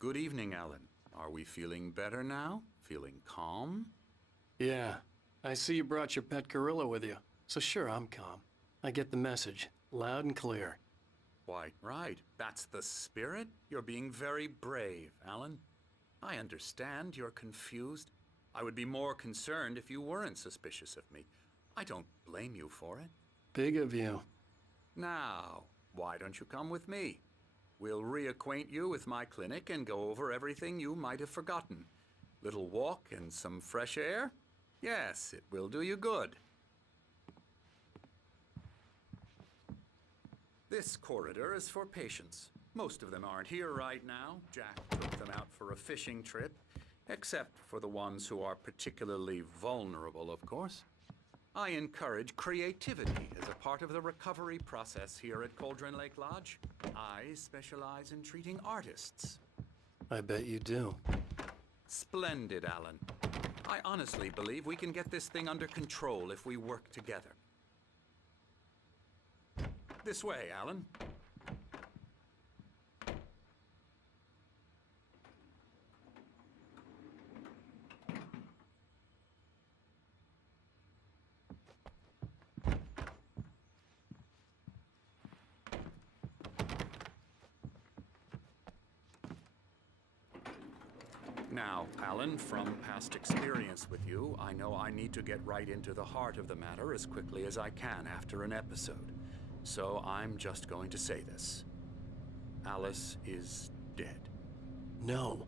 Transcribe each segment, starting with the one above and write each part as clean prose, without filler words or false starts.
Good evening, Alan. Are we feeling better now? Feeling calm? Yeah. I see you brought your pet gorilla with you. So sure, I'm calm. I get the message. Loud and clear. Quite right. That's the spirit. You're being very brave, Alan. I understand you're confused. I would be more concerned if you weren't suspicious of me. I don't blame you for it. Big of you. Now, why don't you come with me? We'll reacquaint you with my clinic and go over everything you might have forgotten. Little walk and some fresh air? Yes, it will do you good. This corridor is for patients. Most of them aren't here right now. Jack took them out for a fishing trip, except for the ones who are particularly vulnerable, of course. I encourage creativity as a part of the recovery process here at Cauldron Lake Lodge. I specialize in treating artists. I bet you do. Splendid, Alan. I honestly believe we can get this thing under control if we work together. This way, Alan. Now, Alan, from past experience with you, I know I need to get right into the heart of the matter as quickly as I can after an episode. So I'm just going to say this. Alice is dead. No.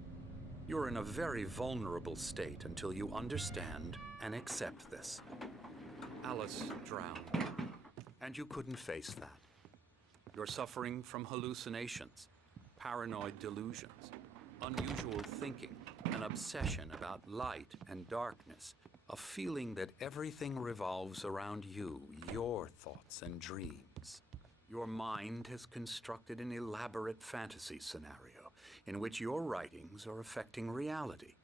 You're in a very vulnerable state until you understand and accept this. Alice drowned, and you couldn't face that. You're suffering from hallucinations, paranoid delusions, unusual thinking, an obsession about light and darkness, a feeling that everything revolves around you, your thoughts and dreams. Your mind has constructed an elaborate fantasy scenario in which your writings are affecting reality.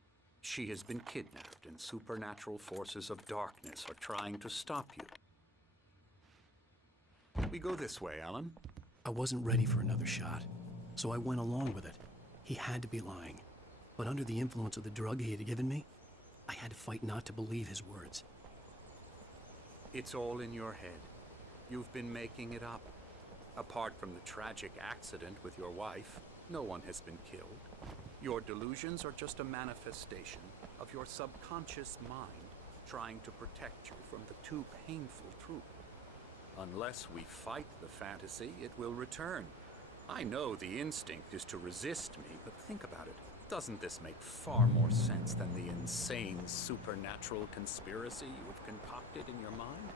She has been kidnapped and supernatural forces of darkness are trying to stop you. We go this way, Alan. I wasn't ready for another shot, so I went along with it. He had to be lying. But under the influence of the drug he had given me, I had to fight not to believe his words. It's all in your head. You've been making it up. Apart from the tragic accident with your wife, no one has been killed. Your delusions are just a manifestation of your subconscious mind trying to protect you from the too painful truth. Unless we fight the fantasy, it will return. I know the instinct is to resist me, but think about it. Doesn't this make far more sense than the insane supernatural conspiracy you have concocted in your mind?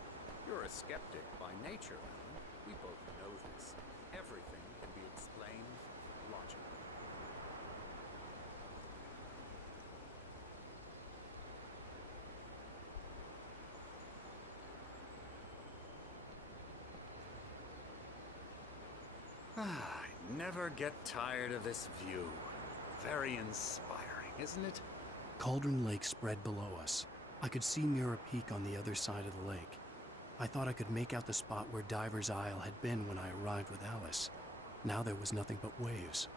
You're a skeptic by nature, Alan. We both know this. Everything can be explained logically. I never get tired of this view. Very inspiring, isn't it? Cauldron Lake spread below us. I could see Mirror Peak on the other side of the lake. I thought I could make out the spot where Diver's Isle had been when I arrived with Alice. Now there was nothing but waves.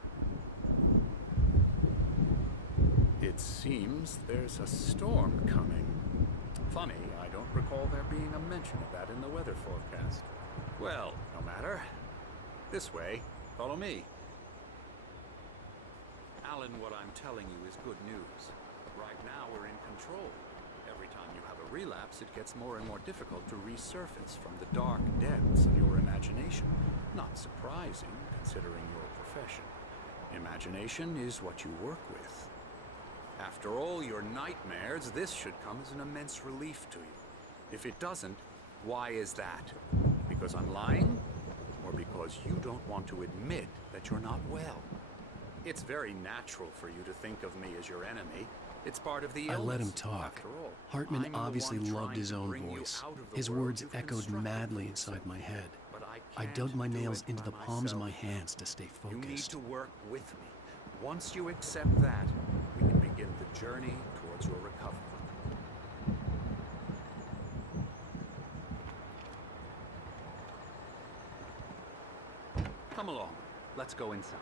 It seems there's a storm coming. Funny, I don't recall there being a mention of that in the weather forecast. Well, no matter. This way. Follow me. Alan, what I'm telling you is good news. Right now we're in control. Every time you have a relapse, it gets more and more difficult to resurface from the dark depths of your imagination. Not surprising, considering your profession. Imagination is what you work with. After all your nightmares, this should come as an immense relief to you. If it doesn't, why is that? Because I'm lying? Or because you don't want to admit that you're not well? It's very natural for you to think of me as your enemy. It's part of the illness. I let him talk. After all, Hartman I'm obviously the one loved trying his to own bring you voice. out of the His world words you've echoed constructed madly for inside yourself. my head. But I can't dug my do nails it into by the palms of my myself. hands to stay You need focused. to work with me. Once you accept that, we can begin the journey towards your recovery. Come along. Let's go inside.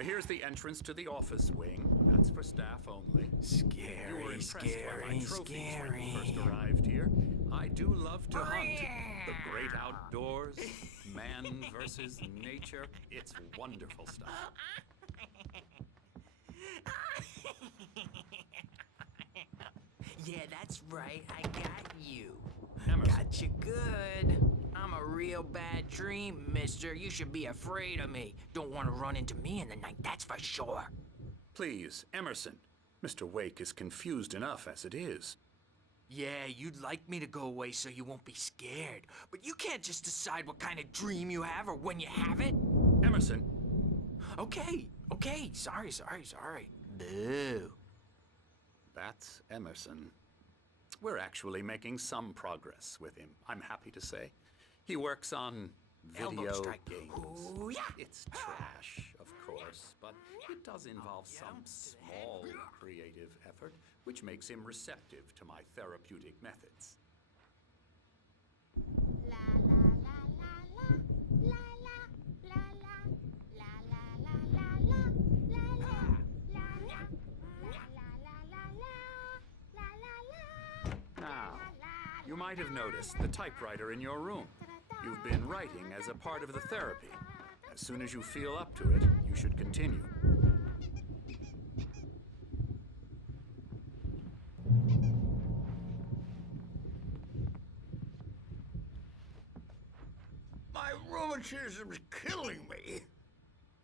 Here's the entrance to the office wing. That's for staff only. You were impressed by my trophies when you first arrived here. I do love to hunt. The great outdoors, man versus nature. It's wonderful stuff. Yeah, that's right. I got you. Emerson. Got you good. I'm a real bad dream, mister. You should be afraid of me. Don't want to run into me in the night, that's for sure. Please, Emerson. Mr. Wake is confused enough as it is. Yeah, you'd like me to go away so you won't be scared. But you can't just decide what kind of dream you have or when you have it. Emerson. Okay. Sorry. Boo. That's Emerson. We're actually making some progress with him, I'm happy to say. He works on Elbow video strike. games. Ooh, yeah. It's trash, of course, but it does involve some small creative effort, which makes him receptive to my therapeutic methods. La la la la la la la la la la la la la. Now, you might have noticed the typewriter in your room. You've been writing as a part of the therapy. As soon as you feel up to it, you should continue. My rheumatism's killing me.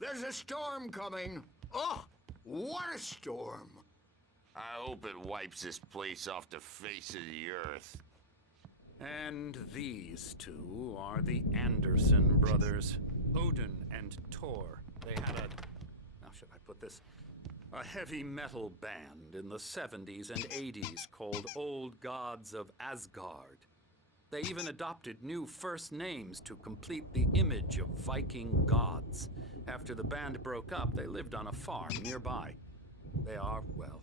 There's a storm coming. Oh, what a storm. I hope it wipes this place off the face of the earth. And these two are the Anderson brothers, Odin and Tor. They had how should I put this? A heavy metal band in the 70s and 80s called Old Gods of Asgard. They even adopted new first names to complete the image of Viking gods. After the band broke up, they lived on a farm nearby. They are, well,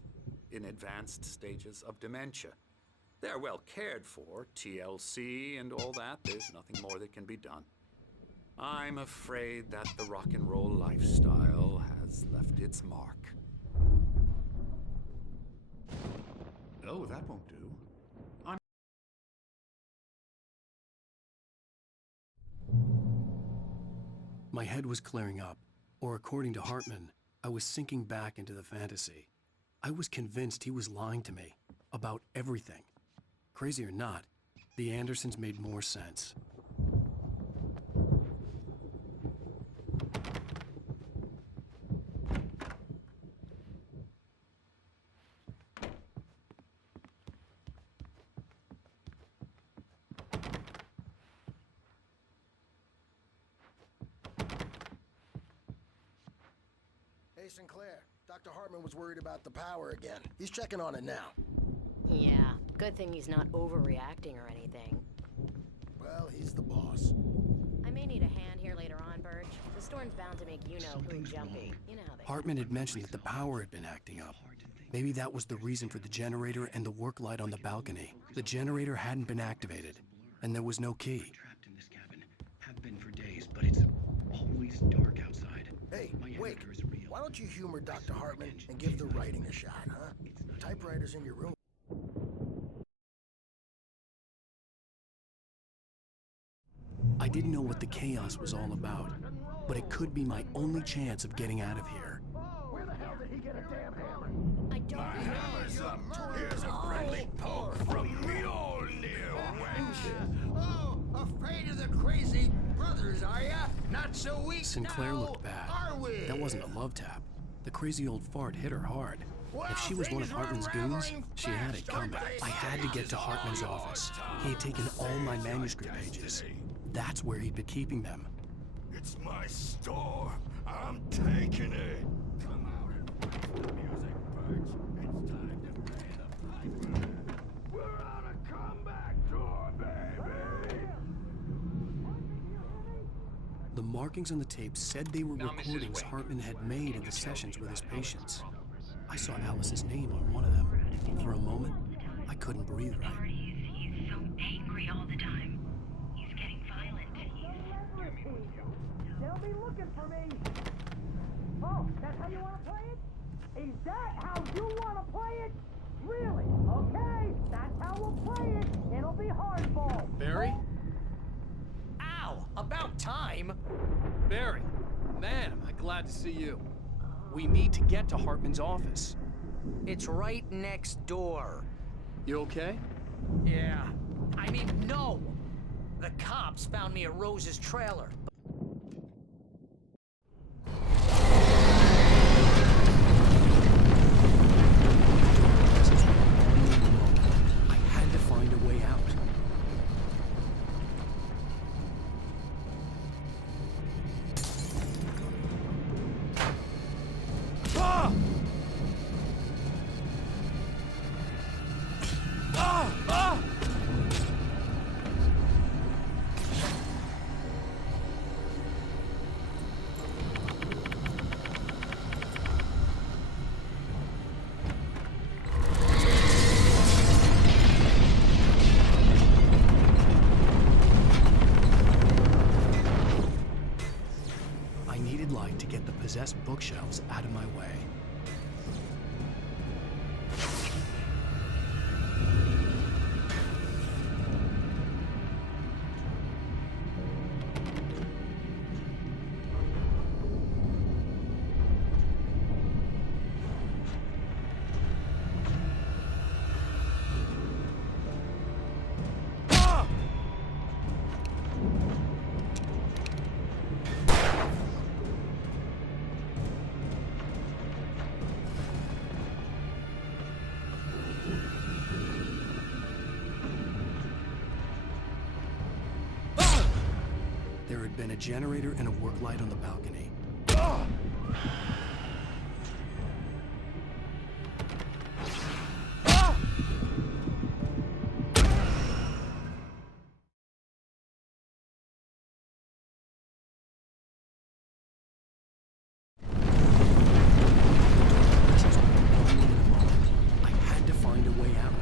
in advanced stages of dementia. They're well cared for, TLC and all that. There's nothing more that can be done. I'm afraid that the rock and roll lifestyle has left its mark. Oh, that won't do. My head was clearing up, or according to Hartman, I was sinking back into the fantasy. I was convinced he was lying to me about everything. Crazy or not, the Andersons made more sense. Hey, Sinclair. Dr. Hartman was worried about the power again. He's checking on it now. Yeah, good thing he's not overreacting or anything. Well, he's the boss. I may need a hand here later on, Birch. The storm's bound to make you-know-who jumpy. You know how they Hartman had mentioned that the power had been acting up. Maybe that was the reason for the generator and the work light on the balcony. The generator hadn't been activated, and there was no key. Trapped in this cabin. Have been for days, but it's always dark outside. Hey, My wait. editor is real. Why don't you humor Dr. Hartman and give the writing a shot, huh? Typewriter's in your room. I didn't know what the chaos was all about, but it could be my only chance of getting out of here. Where the hell did he get a damn hammer? I don't Hammer's up. Here's a friendly poke from me old near wench. Oh, afraid of the crazy brothers, are ya? Not so weak Sinclair now, looked bad. are we? That wasn't a love tap. The crazy old fart hit her hard. If she was one of Hartman's goons, she had it coming. I had to get to Hartman's office. He had taken all my manuscript pages. That's where he'd been keeping them. It's my store. I'm taking it. Come out and play the music, Birch. It's time to pay the piper. We're on a comeback tour, baby. The markings on the tape said they were recordings Hartman had made in the sessions with his patients. I saw Alice's name on one of them. For a moment, I couldn't breathe right. He's so angry all the time. He's getting violent. They'll be looking for me. Oh, that's how you want to play it? Is that how you want to play it? Really? Okay, that's how we'll play it. It'll be hardball. Barry? Ow! About time! Barry! Man, am I glad to see you. We need to get to Hartman's office. It's right next door. You okay? Yeah. I mean, no! The cops found me at Rose's trailer. I had to find a way out. Ah! Ah! Ah! I needed light to get the possessed bookshelves out of my way. There had been a generator and a work light on the balcony. I had to find a way out.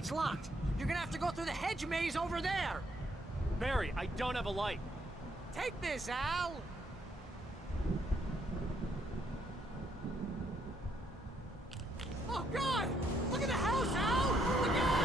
gate's locked. You're gonna have to go through the hedge maze over there. Barry, I don't have a light. Take this, Al. Oh, God! Look at the house, Al! Look at...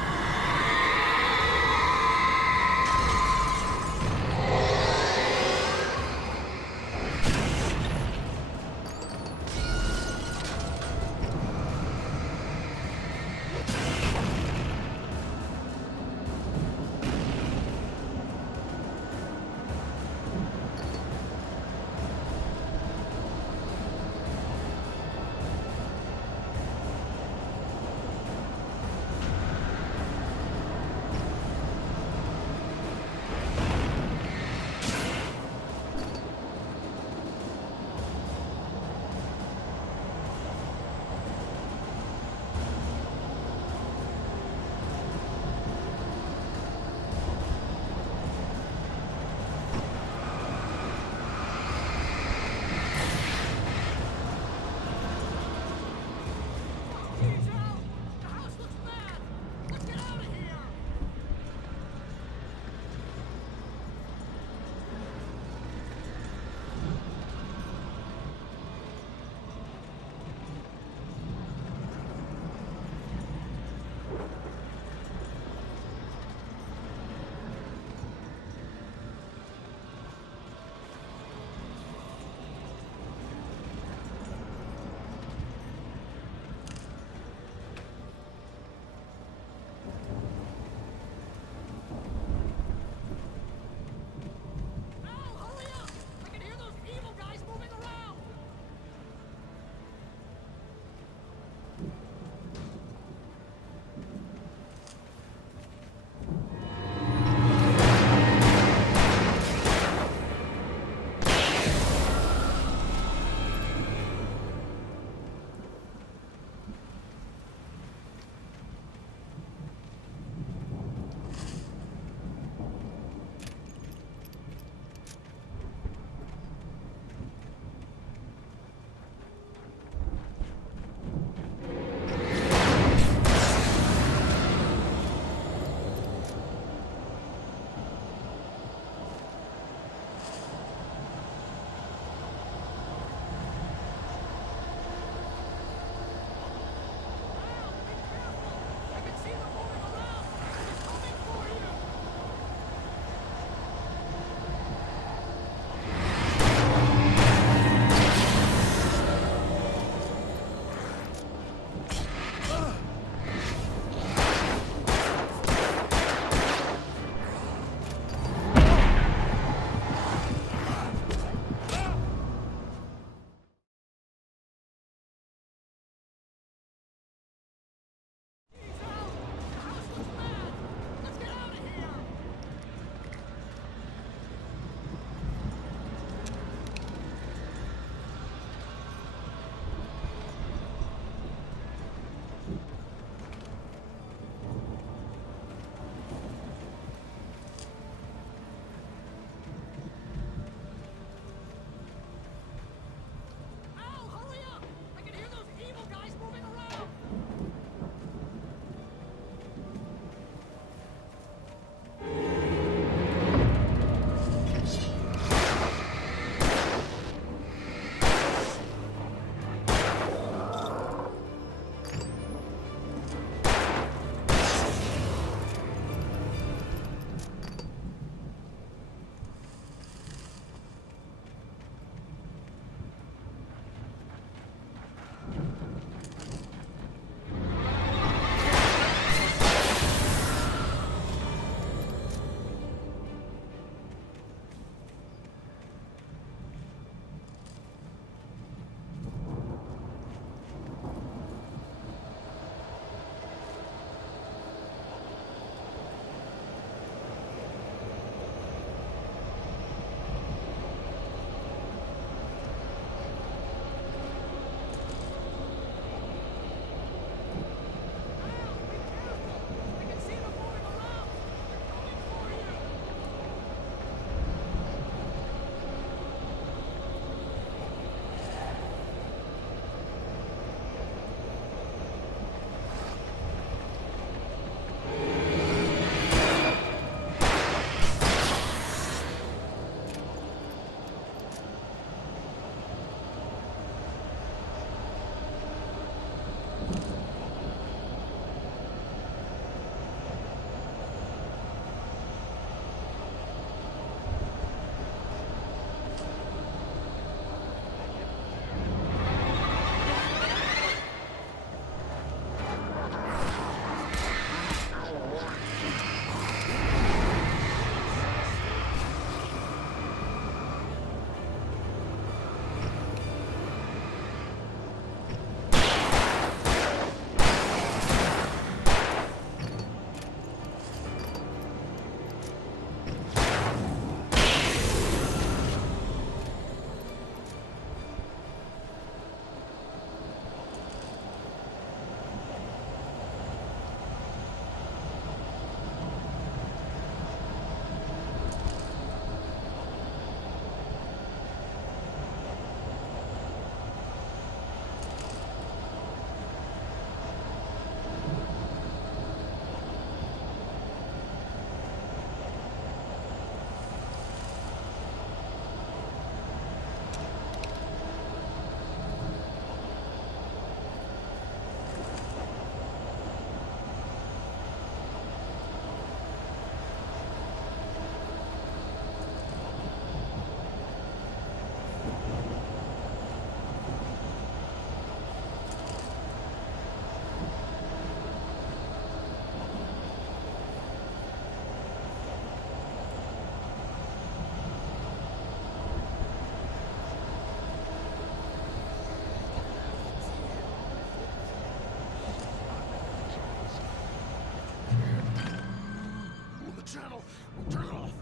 Turn it off.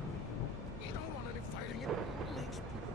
You don't want any fighting. It makes people